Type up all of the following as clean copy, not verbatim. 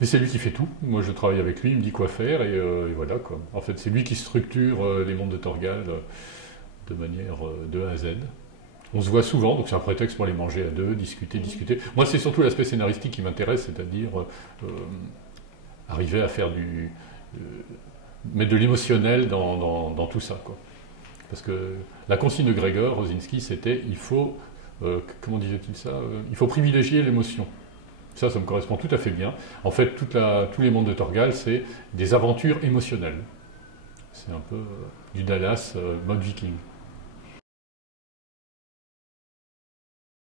Mais c'est lui qui fait tout. Moi, je travaille avec lui, il me dit quoi faire, et voilà, quoi. En fait, c'est lui qui structure les mondes de Torgal de manière de A à Z. On se voit souvent, donc c'est un prétexte pour aller manger à deux, discuter. Moi, c'est surtout l'aspect scénaristique qui m'intéresse, c'est-à-dire arriver à faire mettre de l'émotionnel dans tout ça, quoi. Parce que la consigne de Gregor Rosinski, c'était il faut, comment disait-il ça, il faut privilégier l'émotion. Ça me correspond tout à fait bien. En fait, tous les mondes de Torgal, c'est des aventures émotionnelles. C'est un peu du Dallas mode viking.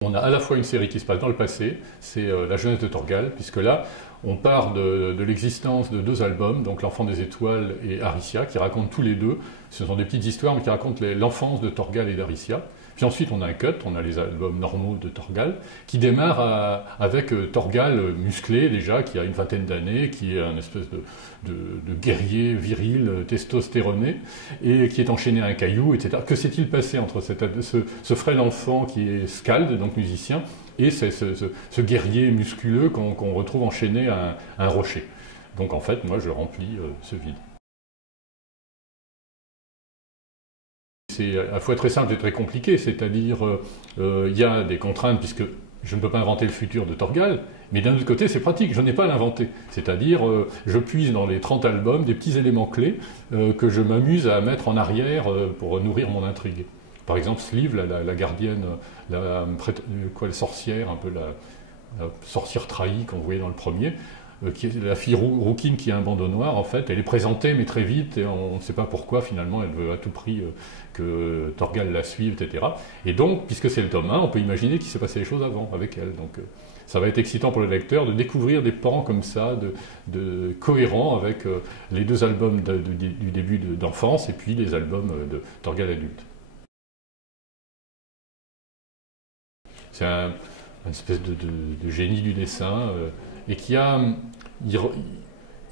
On a à la fois une série qui se passe dans le passé, c'est la jeunesse de Torgal, puisque là, on part de l'existence de deux albums, donc L'Enfant des Étoiles et Aricia, qui racontent tous les deux, ce sont des petites histoires, mais qui racontent l'enfance de Torgal et d'Aricia. Puis ensuite, on a un cut, on a les albums normaux de Torgal, qui démarre avec Torgal musclé déjà, qui a une vingtaine d'années, qui est un espèce de guerrier viril, testostéroné, et qui est enchaîné à un caillou, etc. Que s'est-il passé entre ce frêle enfant qui est skald, donc musicien, et ce guerrier musculeux qu'on retrouve enchaîné à un rocher? Donc en fait, moi, je remplis ce vide. C'est à la fois très simple et très compliqué, c'est-à-dire il y a des contraintes puisque je ne peux pas inventer le futur de Torgal, mais d'un autre côté c'est pratique, je n'ai pas à l'inventer. C'est-à-dire je puise dans les 30 albums des petits éléments clés que je m'amuse à mettre en arrière pour nourrir mon intrigue. Par exemple Sliv, la gardienne, la sorcière, un peu la sorcière trahie qu'on voyait dans le premier, qui est la fille rouquine qui a un bandeau noir, en fait, elle est présentée, mais très vite, et on ne sait pas pourquoi, finalement, elle veut à tout prix que Torgal la suive, etc. Et donc, puisque c'est le tome 1, on peut imaginer qu'il s'est passé des choses avant, avec elle. Donc, ça va être excitant pour le lecteur de découvrir des pans comme ça, cohérents avec les deux albums du début d'enfance, et puis les albums de Torgal adulte. C'est une espèce de génie du dessin, et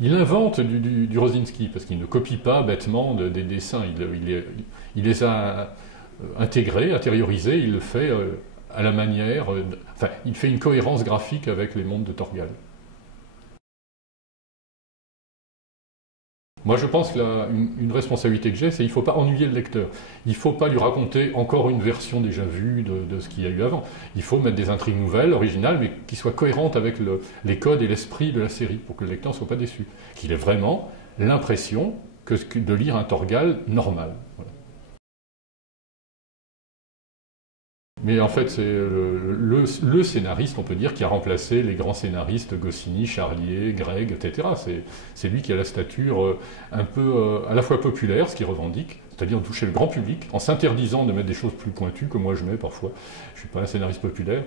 il invente du Rosinski, parce qu'il ne copie pas bêtement des dessins, il les a intégrés, intériorisés, il le fait à la manière, enfin, il fait une cohérence graphique avec les mondes de Torgal. Moi, je pense que une responsabilité que j'ai, c'est qu'il ne faut pas ennuyer le lecteur. Il ne faut pas lui raconter encore une version déjà vue de ce qu'il y a eu avant. Il faut mettre des intrigues nouvelles, originales, mais qui soient cohérentes avec les codes et l'esprit de la série, pour que le lecteur ne soit pas déçu. Qu'il ait vraiment l'impression de lire un Torgal normal. Voilà. Mais en fait, c'est le scénariste, on peut dire, qui a remplacé les grands scénaristes Goscinny, Charlier, Greg, etc. C'est lui qui a la stature un peu à la fois populaire, ce qu'il revendique, c'est-à-dire toucher le grand public, en s'interdisant de mettre des choses plus pointues que moi je mets parfois. Je ne suis pas un scénariste populaire.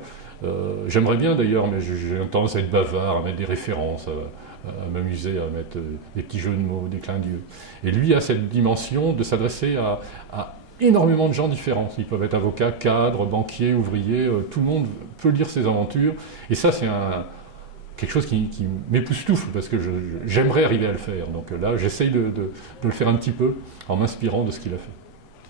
J'aimerais bien d'ailleurs, mais j'ai tendance à être bavard, à mettre des références, à m'amuser, à mettre des petits jeux de mots, des clins d'yeux. Et lui a cette dimension de s'adresser à énormément de gens différents. Ils peuvent être avocats, cadres, banquiers, ouvriers, tout le monde peut lire ses aventures. Et ça, c'est quelque chose qui m'époustoufle, parce que j'aimerais arriver à le faire. Donc là, j'essaye de le faire un petit peu en m'inspirant de ce qu'il a fait.